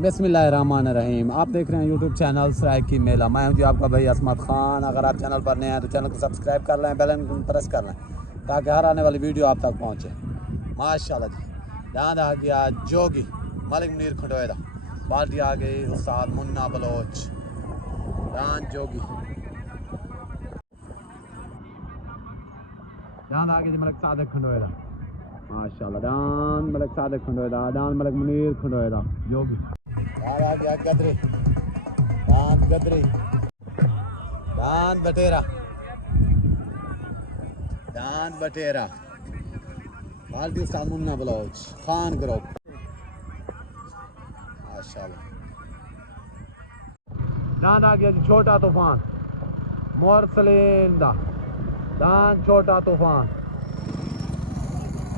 बिस्मिल्लाहिर्रहमानिर्रहीम। आप देख रहे हैं यूट्यूब चैनल सराइकी मेला। मैं हूं जी आपका भाई असमत खान। अगर आप चैनल पर नए हैं तो चैनल को सब्सक्राइब कर लें, बेल आइकन प्रेस कर लें ताकि हर आने वाली वीडियो आप तक पहुंचे। माशाल्लाह जी, दांद आ गया जोगी मलिक मुनीर खंडोएदा, बाल्टी आ गई उस्ताद मुन्ना बलोच, दांद जोगी, दांद आ गई जी मलिक सादिक खंडोएदा, माशाल्लाह दांद मलिक सादिक खंडोएदा, दांद मलिक मुनीर खंडोएदा जोगी, दांद आ गया गदरी, दांद गदरी, दांद बटेरा, दांद बटेरा, बाल्टी उस्ताद मुन्ना बलोच, खान ग्रुप, माशाल्लाह। दांद आ गया जी छोटा तूफान, मोरसलिंदा, दांद छोटा तूफान,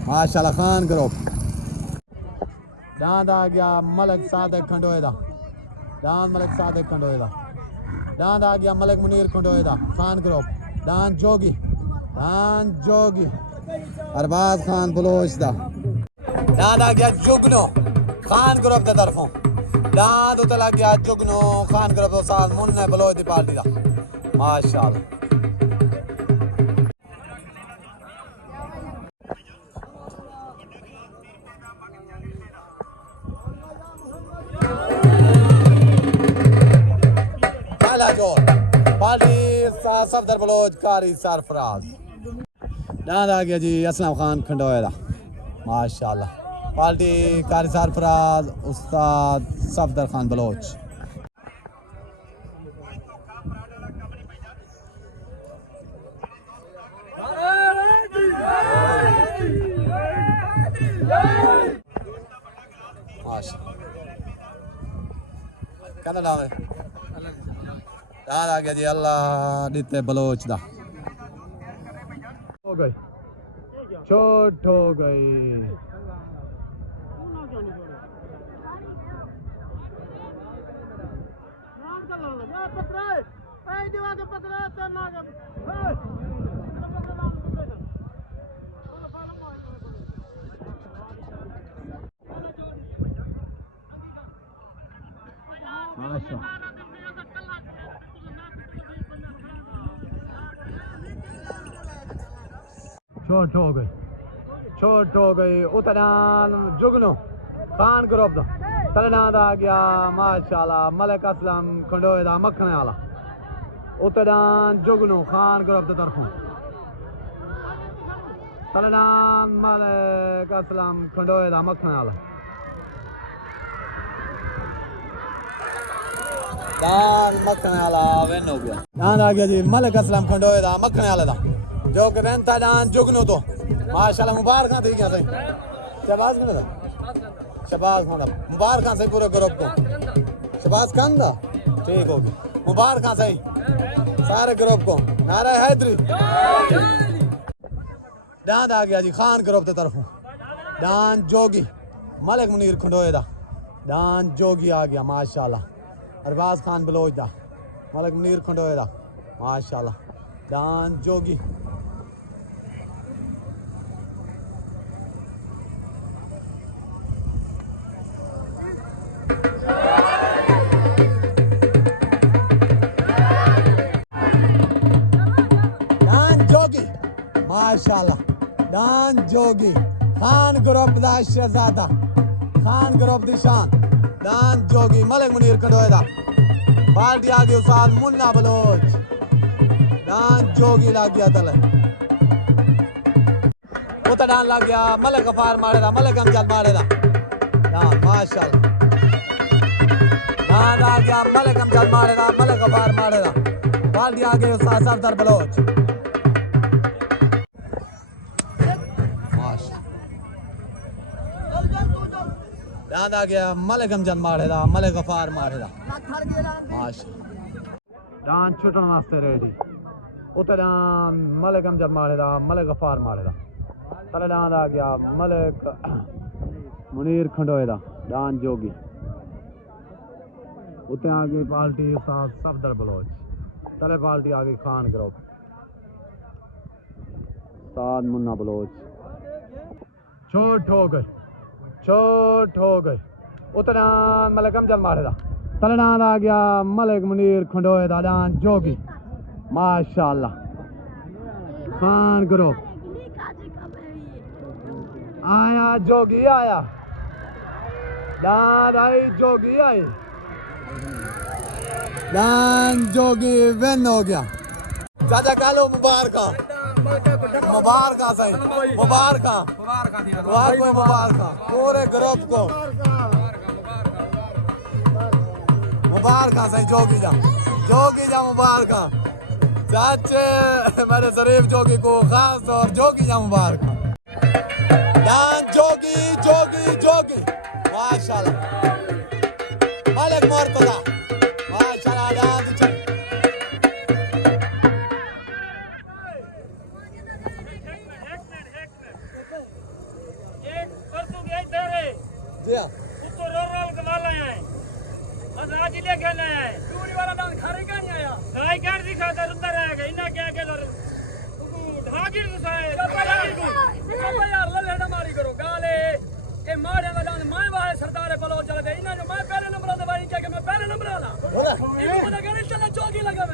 माशाल्लाह खान ग्रुप। दांद आ गया मलिक सादिक खंडोएदा, दांद मलिक सादिक खंडोएदा, दांद आ गया मलिक मुनीर खंडोएदा, खान ग्रुप, दांद जोगी, दांद जोगी, अरबाज खान बलोच दा, दांद आ गया जुगनो खान ग्रुप दी तरफों, दांद उते लग गया जुगनो खान ग्रुप दे साथ मुन्ना बलोच दी पार्टी दा, माशाल्लाह। पार्टी सफदर बलोच कारी सरफराज, दांद आ गया जी असलम खान खंडोएदा, माशाल्लाह। पार्टी कारी सरफराज उस्ताद सफदर खान बलोच, कहना नाम है। दांद आ गया जी अल्लाह दिते बलोच दा, हो गई चोट हो गई, चोट हो गई, चोट हो गई। उतनान जुगनो खान ग्रुप दा तलनाद आ गया माशाल्लाह मलिक असलम खंडोएदा मखने वाला, उतनान जुगनो खान ग्रुप दी तरफों, तलनान मलिक असलम खंडोएदा मखने वाला, दान मखने वाला विन हो गया। दान आ गया जी मलिक असलम खंडोएदा मखने वाले दा, जो कि विन था दान जुगनो तो माशाल्लाह मुबारक थी क्या सही शहबाज खान दा, शहबाज खान दा मुबारक सही पूरे ग्रुप को, शहबाज खान दा ठीक हो गया, मुबारक सही सारे ग्रुप को, नारा हैदरी। दांद आ गया जी खान ग्रुप की तरफों, दान जोगी मलिक मुनीर खंडोएदा, दान जोगी आ गया माशाल्लाह, अरबाज खान बलोच दा मलिक मुनीर खंडोएदा, माशाल्लाह दान जोगी, दान जोगी माशाल्लाह, दान जोगी खान ग्रुप दा शहजादा, खान ग्रुप दी शान, दान जोगी मलिक मुनीर खंडोएदा, पार्टी आ गई उस्ताद मुन्ना बलोच, दान जोगी लग गया तले, उतर डान लग गया मलिक गफार मारेदा, मलिक अमजद मारेदा, दान माशाल्लाह, दान आ गया मलिक अमजद मारेदा, मलिक गफार मारेदा, पार्टी आ गई उस्ताद सफदर बलोच, दांद आ गया मलिक अमजद मारेदा, मलिक गफार मारेदा, माशाल्लाह। दान छुटन वास्ते रेडी, उते दान मलिक अमजद मारेदा, मलिक गफार मारेदा, तले दांद आ गया मलिक मुनीर खंडोएदा, दान जोगी, उते आ गई पार्टी सफदर बलोच, तले पार्टी आ गई खान ग्रुप, उस्ताद मुन्ना बलोच, चोट हो गई, चोट हो गई, उतना मलिक अमजद मारे दा तलडान आ गया मलिक मुनीर खंडोए दा डान जोगी माशाल्लाह खान ग्रुप आया जोगी आया डान आई जोगी आई डान जोगी विन हो गया चाचा कालो मुबारक सही मुबारक पूरे ग्रुप को मुबारक सही जोगी जा मुबारक चाचे मेरे शरीफ जोगी को खास और जोगी जा मुबारक डान जोगी जोगी जोगी माशाल्लाह मलिक मुर्तजा माशाल्लाह डान जी हाँ उसको रोल कमाल आया है बस आज ही लेके आया है चूड़ी वाला डांस खारे का नहीं आया काय कर दिखाता रुंदा रहेगा इना क्या के दर ढागिर दुसाए चप्पा यार ललेड़ा मारी करो गाले ए मारे का डांस मैं वाहे सरदार बलो चल दे इना जो मैं पहले नंबर दे भाई क्या मैं पहले नंबर आला इनको पता कर चला चौकी लगा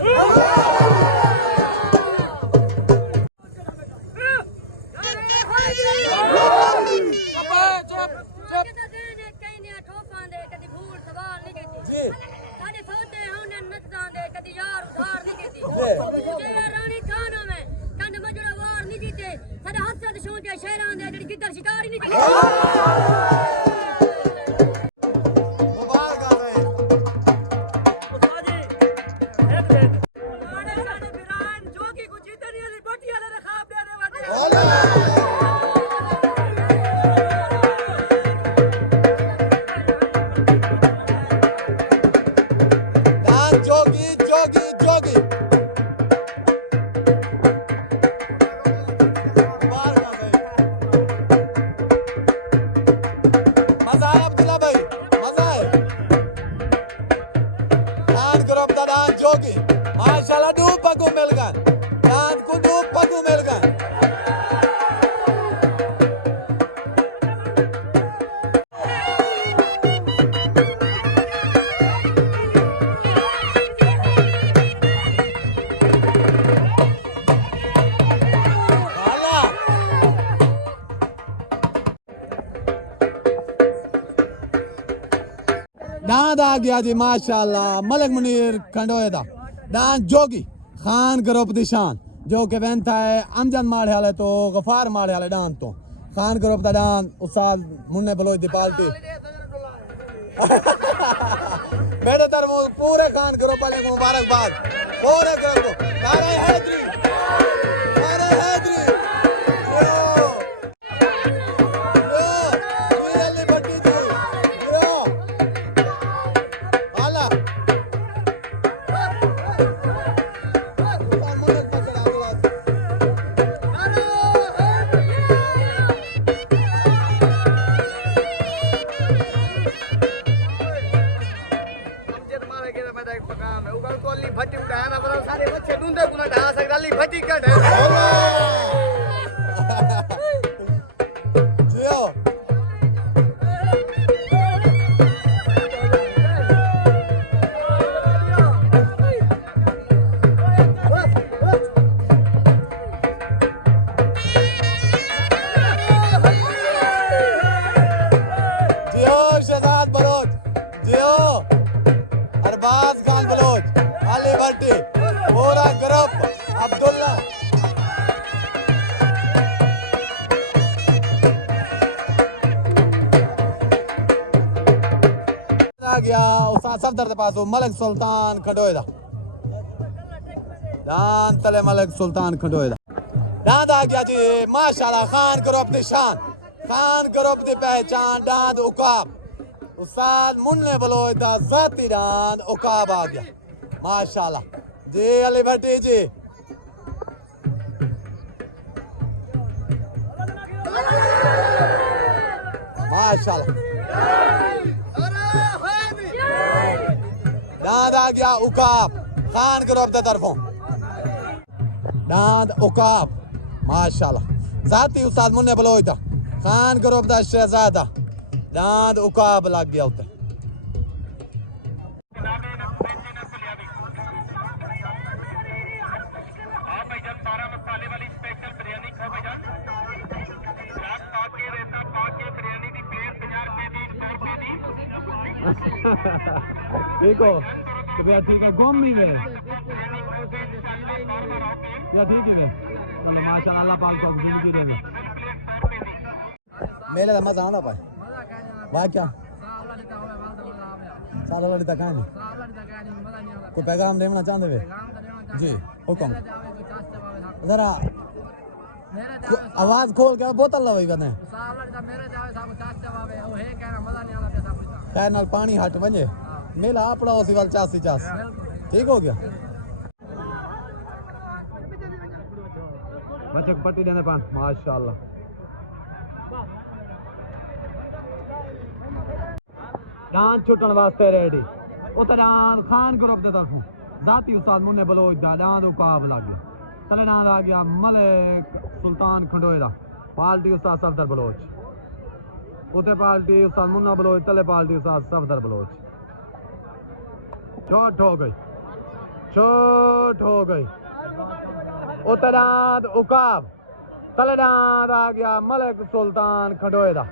मैं रानी खाना में कंड मजड़ा वार नहीं जीते सारे हाथ से शोंटे शहरां दे जेडी गिद्दर शिकार ही नहीं करते मुबारक है उस्तादी एक माने साडे बिरान जोगी को जीतनी वाली बोटी वाले रे खाब देने वाले जोगी जोगी जोगी मजा है अब्दुल्ला भाई मजा है डांस ग्रुप दा डांस जोगी माशाल्लाह दो पगू मिल गए डांस को दो पगू मिल गए डांस आ गया जी माशाल्लाह मलिक मुनीर खंडोए दा डांस जोगी खान ग्रुप दी शान जो कि वैंथा है अमजद माड़े वाले तो गफार माड़े वाले डांस तो खान ग्रुप दा डांस उस्ताद मुन्ने बलोच दी पार्टी मेरे तरफ पूरे खान ग्रुप वाले को मुबारकबाद पूरे ग्रुप को नारे हैदरी भट्टी उठाया ना बराबर सारे बच्चे ढूंढे गुना ढा सकता ली भट्टी का ढा जियो जियो शहजाद बलोच जियो अरबाज खान बलोच अली भट्टी पूरा ग्रुप अब्दुल्ला आ गया उस्ताद सफदर के पास मलिक सुल्तान खंडोए दा डांस तले मलिक सुल्तान खंडोए दा डांस आ गया जी माशाल्लाह खान ग्रुप दी शान खान ग्रुप दी पहचान डांस उकाब उस्ताद मुन्ने बलोच दा जाती डांस उकाब आ गया माशाल्लाह जी अली भट्टी जी माशाल्लाह डांस आ गया उकाब खान ग्रुप दा तरफों डांस उकाब माशाल्लाह जाती उस्ताद मुन्ने बलोच दा खान ग्रुप दा शहजादा डांस उकाब लग गया उत्ते ठीक हो तो भैया ठीक है घूम भी गए या ठीक है चलो माशाल्लाह अल्लाह पाक को जिंदगी देना मेले का मजा आना पाए वाह क्या साला लड़ी तक आने कोई पैगाम देना चाहते वे जी हुक्म जरा आवाज खोल के बोतल ला भाई बने खैर नाल पानी हट वजे मेला आपड़ा उसी वाल चासी चास ठीक हो गया बच्चे को पट्टी देने पान माशाल्लाह डांस छुटन वास्ते रेडी उतरान खान ग्रुप दे तरफों जाती उस्ताद मुन्ने बलोच दा डांस उकाब लगे तले डांस आ गया मलिक सुल्तान खंडोए दा पार्टी उस्ताद सफदर बलोच उते पार्टी उस्ताद मुन्ना बलोच तले पार्टी उस्ताद सफदर बलोच चोट हो गई उतरान उकाब तले डांस आ गया मलिक सुल्तान खंडोए दा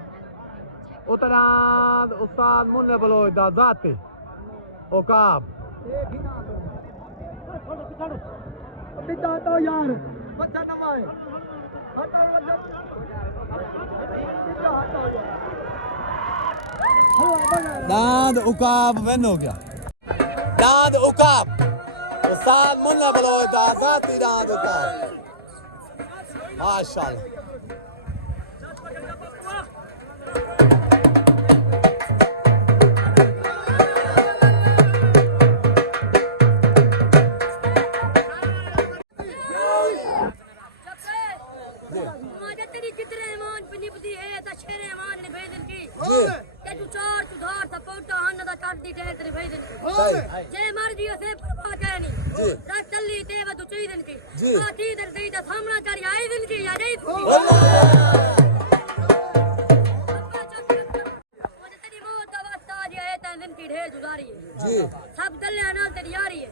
उतरान उस्ताद मुन्ने बलोच दा जाती उकाब यार बच्चा नमाए दाद उकाब वेन हो गया दाद उकाब उस्ताद मुन्ना बलोच दा जाती दाद उकाब माशाल्लाह जे मर्जी से परवाह करनी रख चली देव तू चई दिन की आती दर दई दा सामना कर आई दिन की या नहीं मुझे तेरी मौत दा वास्ता आज है तन दिन की ढेर गुजारी है जी सब कल्याण नाल तेरी यारी है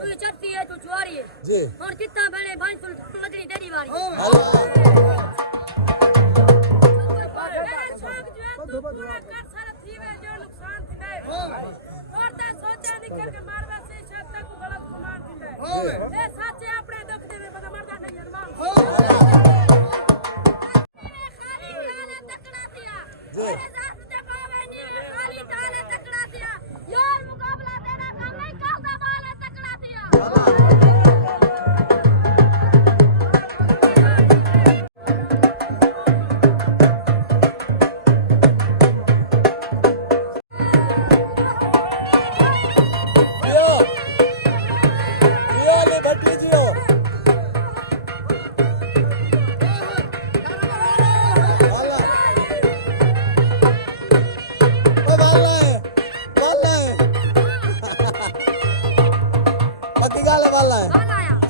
तू चटती है तू चुआरी है जी हुन कितना बने भाई सुल्तान लगनी तेरी वारी तू पूरा कर सारा थीवे जो नुकसान थी और ता सोचा निकल के मारवा से शब्द तक गलत गुमान थी ए सच्चे अपने दुख देवे बदा मरदा नहीं अरमान खाली ताने तकड़ा दिया मेरे जात दे पावे नी खाली ताने तकड़ा दिया यार मुकाबला तेरा काम नहीं करदा बाले तकड़ा दिया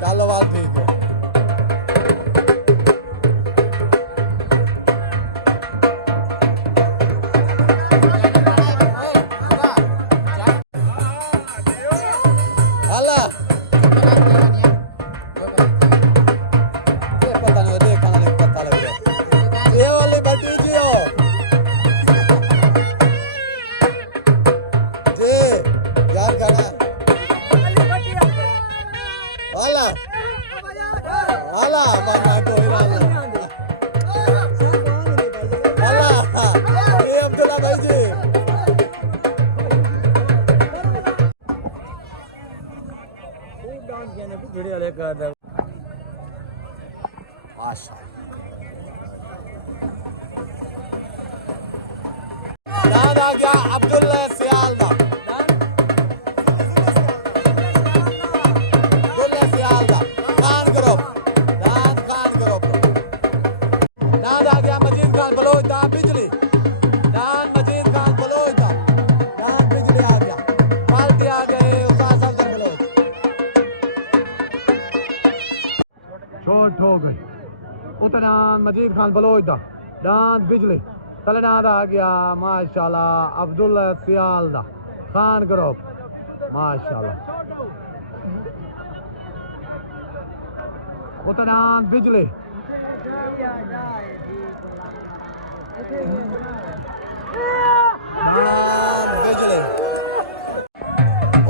चलो बात ठीक है पता नहीं देखा नहीं पता लग गया ये वाली बटी जी हो जी यार करना Hala, hala, mana koi rala. Hala, ये अब्दुल्ला भाई जी. डांस किया ने वीडियो लेकर दे. आशा. नाम आ गया अब्दुल्ला सियाल का. बिजली दान मजीद खान बलोच दा दान बिजली आ गया पार्टी आ गए उस्ताद सफदर बलोच छोट हो गई उतनान मजीद खान बलोच दा दान बिजली तलेनाद आ गया माशाल्लाह अब्दुल्ला सियाल दा खान ग्रुप माशाल्लाह उतनान बिजली बिजली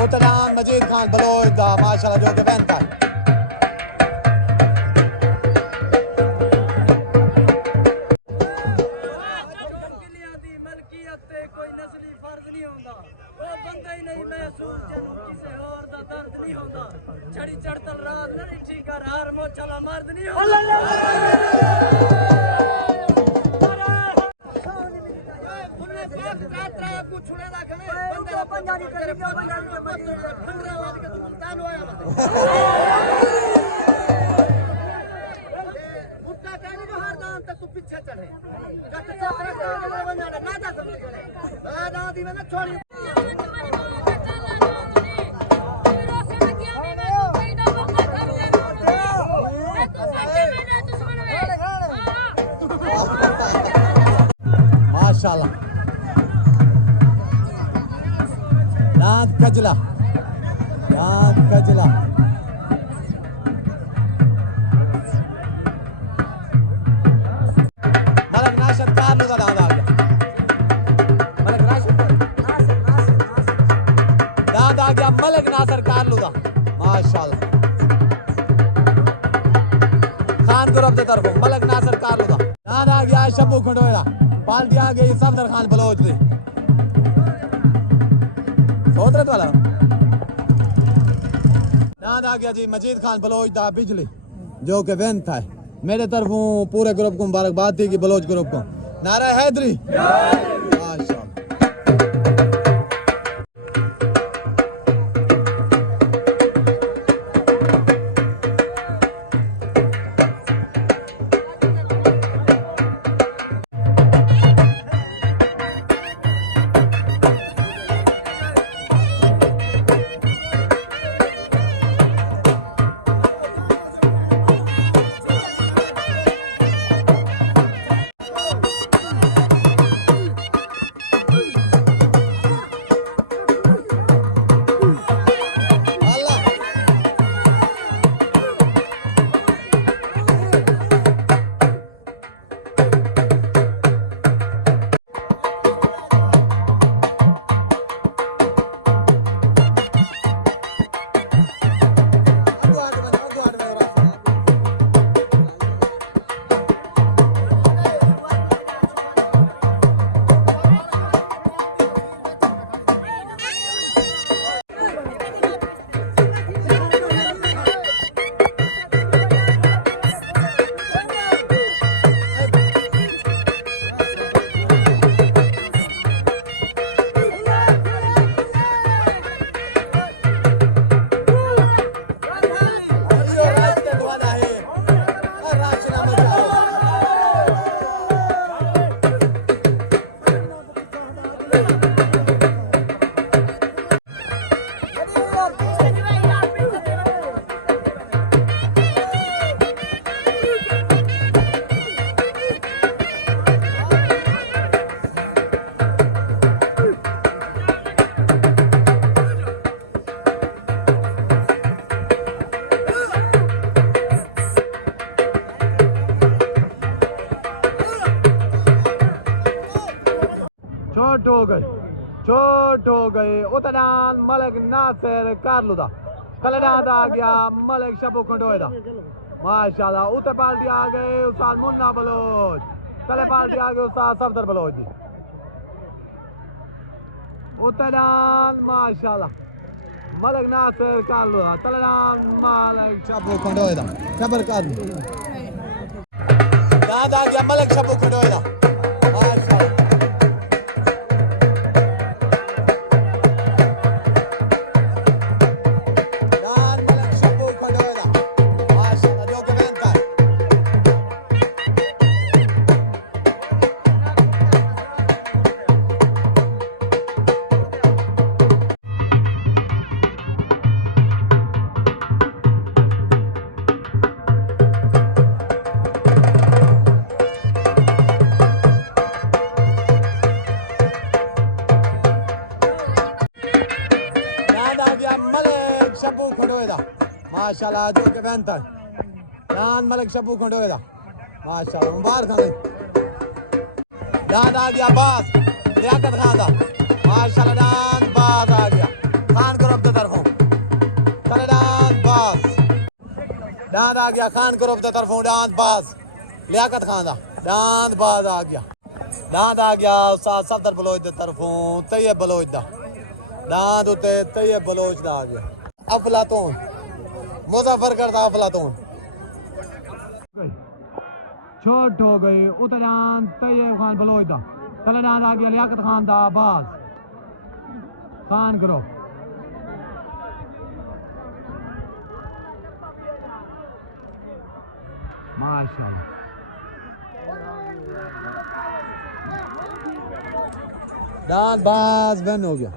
उत्तरान मजीद खान बलोच दा माशाल्लाह जो के बनता है छड़ी चढ़तल रात नहीं ठीक है हार मो चला मर्द नहीं हो तू पीछे चढ़े छोड़ी माशाल्लाह दांत कजला मलक नाशद कारलू का दांत आ गया मलक नाशद दांत आ गया मलक नासर कारलू का माशाल्लाह खान ग्रुप की तरफ मलक नासर कारलू का दांत आ गया शब्बू खंडोरा पार्टी आ गई सफदर खान बलोच दी सोदरत वाला दांत आ गया जी मजीद खान बलोच दा बिजली जो के वेन था मेरे तरफों पूरे ग्रुप को मुबारकबाद थी कि बलोच ग्रुप को नारा हैदरी माशाल्लाह चोट हो गए उतनान मलक नासिर कारलुदा कलडाद आ गया मलक शबू खंडोएदा माशाल्लाह उते पार्टी आ गए उस्ताद मुन्ना बलोच तले पार्टी आ गए उस्ताद सफदर बलोच जी उतनान माशाल्लाह मलक नासिर कारलुदा तलेडान मलक शबू खंडोएदा खबर कारलु याद आ गया मलक शबू खंडोएदा माशाल्लाह जो के बेहतर जान मलक शबू खंडोएदा माशाल्लाह मुबारक खान जान आ गया बास लियाकत खान दा माशाल्लाह जान बास आ गया खान ग्रुप दा दांत आ गया खान ग्रुप की तरफों दांत बाज लियाकत खान दा दांत बाज आ गया दांत आ गया उस्ताद सफदर बलोच की तरफों तैयब बलोच दा दांत उते तैयब बलोच दा आ गया अफलातून मुजफ्फर करता अफलातून छोट हो गई उतरान तैयब खान बलोच दा तले दांत आ गया लियाकत खान दा बाज खान करो माशाल्लाह दांत बाज बन हो गया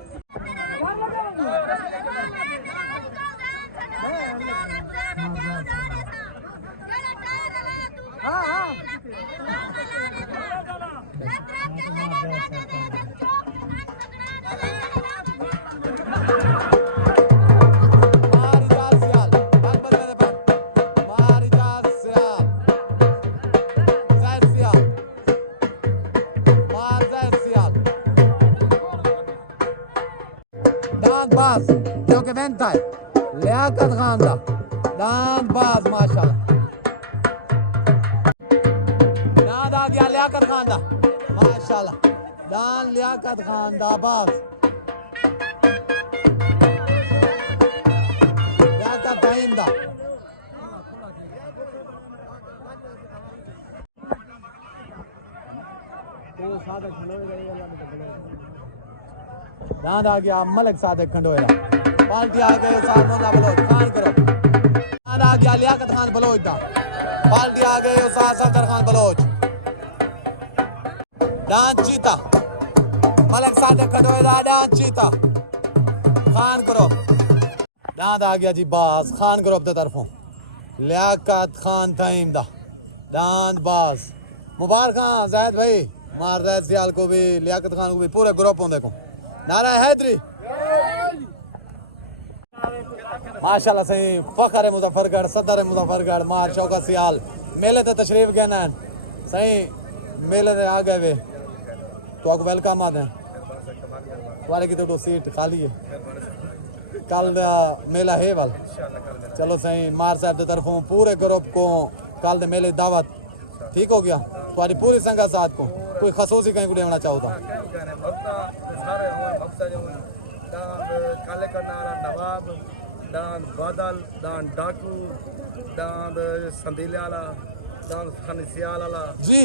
बाज जो कि बनता है लियाकत खान दा दांत बाज माशाल्लाह दांत आ गया लियाकत खान दा माशाल्लाह दांत लियाकत खान दा बाज लियाकत ताइन दा दांत आ गया मलिक सादिक खंडोएरा पार्टी आ गई उस्ताद मोहम्मद बलोच खान करो दांत आ गया लियाकत खान बलोच दा पार्टी आ गई उस्ताद सफदर खान बलोच दांत चीता मलिक सादिक खंडोएरा दांत चीता खान करो दांत आ गया जी बाज खान ग्रुप की तरफों लियाकत खान तईम दा दांत बाज मुबारक जाहिद भाई मार रहे सियाल को भी लियाकत खान को भी पूरे ग्रुप हों देखो नारा हैदरी माशाल्लाह सही फखर है मुजफ्फरगढ़ सदर है मुजफ्फरगढ़ मार शौकत सियाल मेले ते तशरीफ गए ना सही मेले ते आ गए वे तो आपको वेलकम आते हैं तुम्हारे की तो सीट खाली है कल मेला है वाल चलो सही मार साहब की तरफों पूरे ग्रुप को कल दे मेले दावत ठीक हो गया तुम्हारी पूरी संगत साथ को कोई खसूसी कहीं को देना चाहो तो काले करनारा नवाब दान बादल दान डाकू दान संदीले वाला दान खनसियाल वाला जी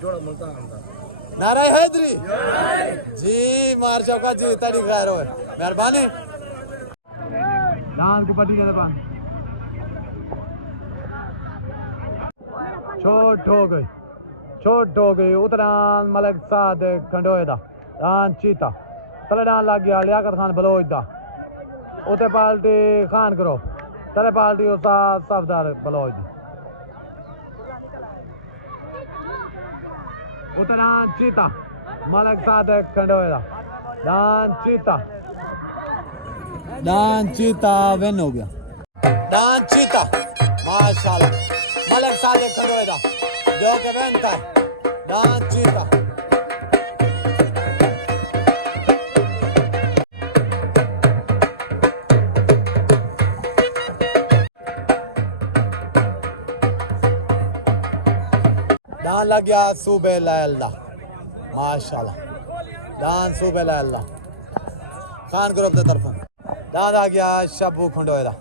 जोड़ा मुल्तान दा नारा हैदरी जी मार शौकत जी तड़ी खैर होए मेहरबानी दान को पट्टी के पान छोट हो गई उतरान मलिक सादिक खंडोए दा दान चीता तले दान लग गया लियाकत खान बलोच दा उते पार्टी खान करो तले पार्टी उस्ताद सफदर बलोच दी उतरान चीता मलिक सादिक खंडोए दा दान चीता विन हो गया दान चीता माशाल्लाह मलिक सादिक खंडोए दा जो के बनता है दान चीता दान लग गया सूबे लायल्ला माशाल्लाह दान सूबे लायल्ला खान ग्रुप की तरफों दान आ गया शब्बू खंडोए दा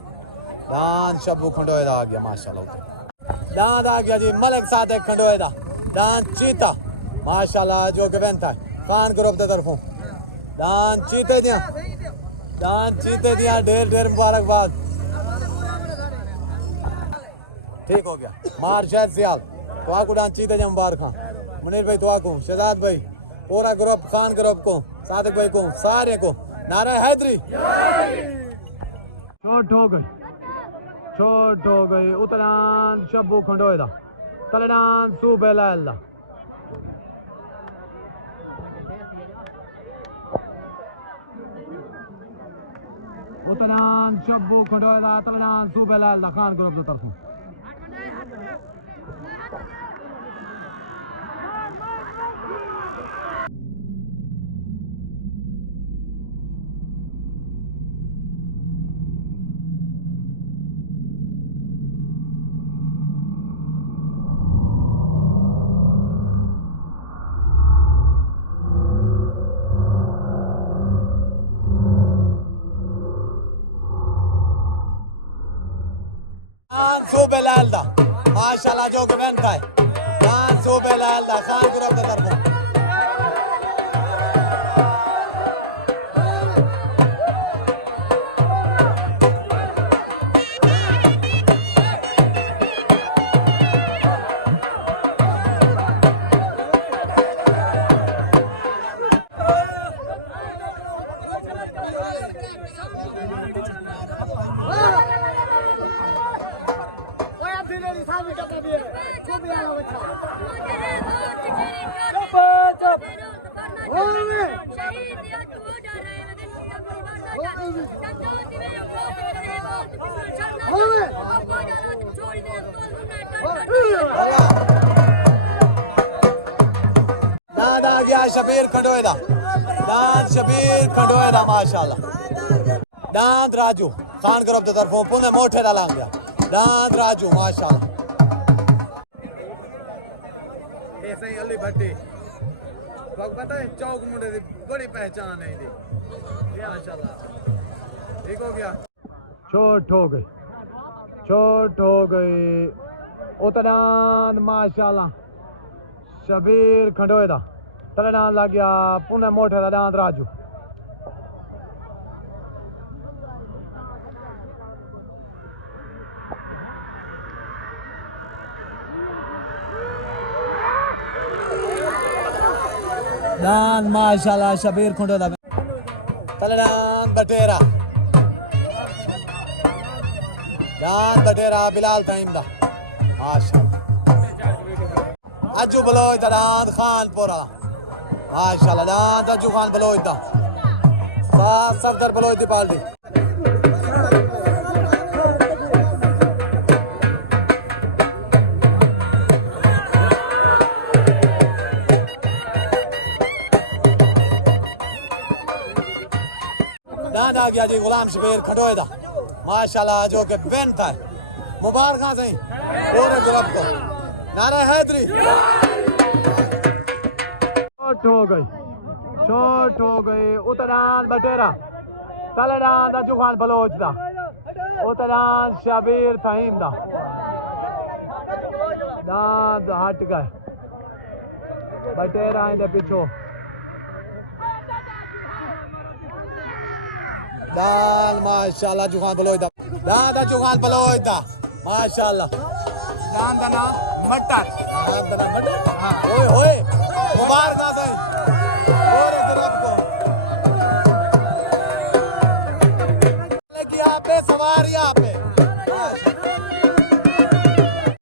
दान शब्बू खंडोए दा आ गया माशाल्लाह दान आ गया जी मलिक सादिक खंडोए दा दान चीता माशाल्लाह जो कि बनता है खान ग्रुप की तरफों दान चीते दिया ढेर मुबारकबाद ठीक हो गया मार शहद सियाल तो आपको डांस चीते जम मुबारक मुनीर भाई तो आपको शहजाद भाई पूरा ग्रुप खान ग्रुप को सादिक भाई को सारे को नारा हैदरी छोट हो गई उतरान शब्बू खंडोए दा तलडान सूबे लायल्ला उतरान शब्बू खंडोए दा तलडान सूबे लायल्ला खान ग्रुप की तरफों दान सूबे लालदा माशाल्लाह जो के बनता है दान सूबे लालदा खान ग्रुप की तरफ दान आ गया शबीर खंडोएदा दान शबीर खंडोएदा माशाल्लाह दान राजू खान ग्रुप की तरफों पुणे मोठे डाला गया दान राजू माशाल्लाह ऐसे ही अली भट्टी लोग पता है चौक मुंडे की बड़ी पहचान है इनकी माशाल्लाह ठीक हो गया छोट हो गई उतरान माशाल्लाह शबीर खंडोएदा तलडान लग गया पुणे मोठे दान राजू दान माशाल्लाह शबीर खंडोएदा तलडान बटेरा दान बटेरा बिलाल तईमदा माशाल्लाह अज्जू बलोच दान खानपुरा माशाल्लाह दान अज्जू खान बलोच दा सफदर बलोच दी पार्टी दान आ गया जी गुलाम शबीर खंडोएदा माशाल्लाह जो के बेन था मुबारक सही पूरे ग्रुप को नारा हैदरी छोट हो गई उतरान बटेरा तलडान अज्जू खान बलोच दा उतरान शबीर फहीम दा दांत हट गए बटेरा इंदे पिछो दाल माशाल्लाह जुखान बलोच दा दांत अज्जू खान बलोच दा माशाल्लाह दान दा नाम मटर ओए मुबारक सही